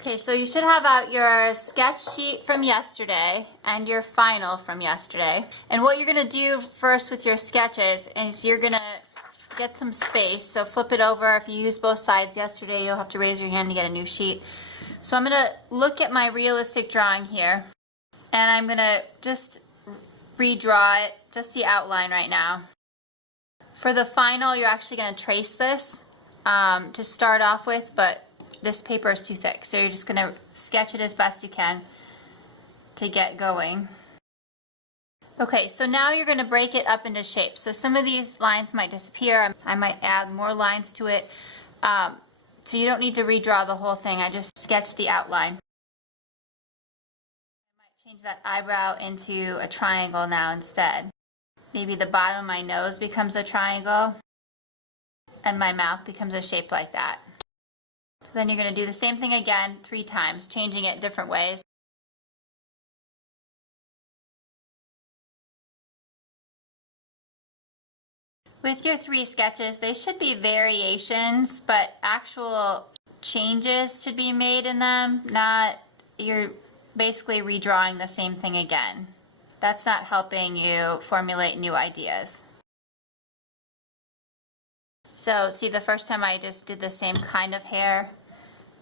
Okay, so you should have out your sketch sheet from yesterday and your final from yesterday. And what you're gonna do first with your sketches is you're gonna get some space. So flip it over. If you used both sides yesterday, you'll have to raise your hand to get a new sheet. So I'm gonna look at my realistic drawing here, and I'm gonna just redraw it, just the outline right now. For the final, you're actually gonna trace this to start off with, but this paper is too thick, so you're just going to sketch it as best you can to get going. Okay, so now you're going to break it up into shapes. So some of these lines might disappear. I might add more lines to it. So you don't need to redraw the whole thing. I just sketched the outline. I might change that eyebrow into a triangle now instead. Maybe the bottom of my nose becomes a triangle and my mouth becomes a shape like that. So then you're going to do the same thing again 3 times, changing it different ways. With your 3 sketches, they should be variations, but actual changes should be made in them, not you're basically redrawing the same thing again. That's not helping you formulate new ideas. So see, the first time I just did the same kind of hair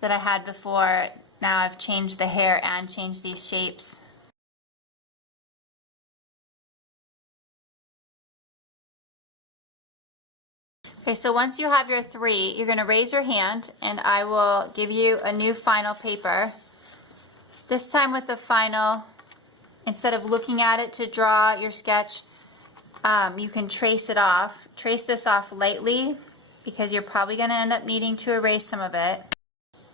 that I had before. Now I've changed the hair and changed these shapes. Okay, so once you have your 3, you're going to raise your hand and I will give you a new final paper. This time with the final, instead of looking at it to draw your sketch, you can trace it off. Trace this off lightly because you're probably going to end up needing to erase some of it.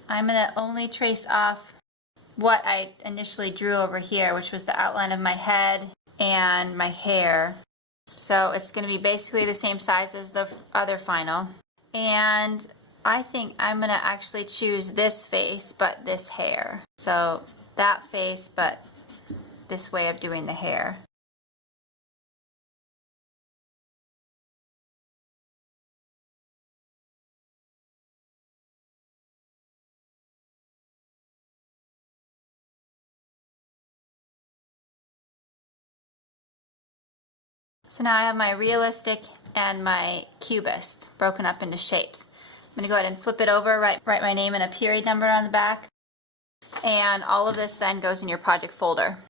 I'm going to only trace off what I initially drew over here, which was the outline of my head and my hair. So it's going to be basically the same size as the other final. And I think I'm going to actually choose this face, but this hair. So that face, but this way of doing the hair. So now I have my realistic and my cubist broken up into shapes. I'm going to go ahead and flip it over, write my name and a period number on the back. And all of this then goes in your project folder.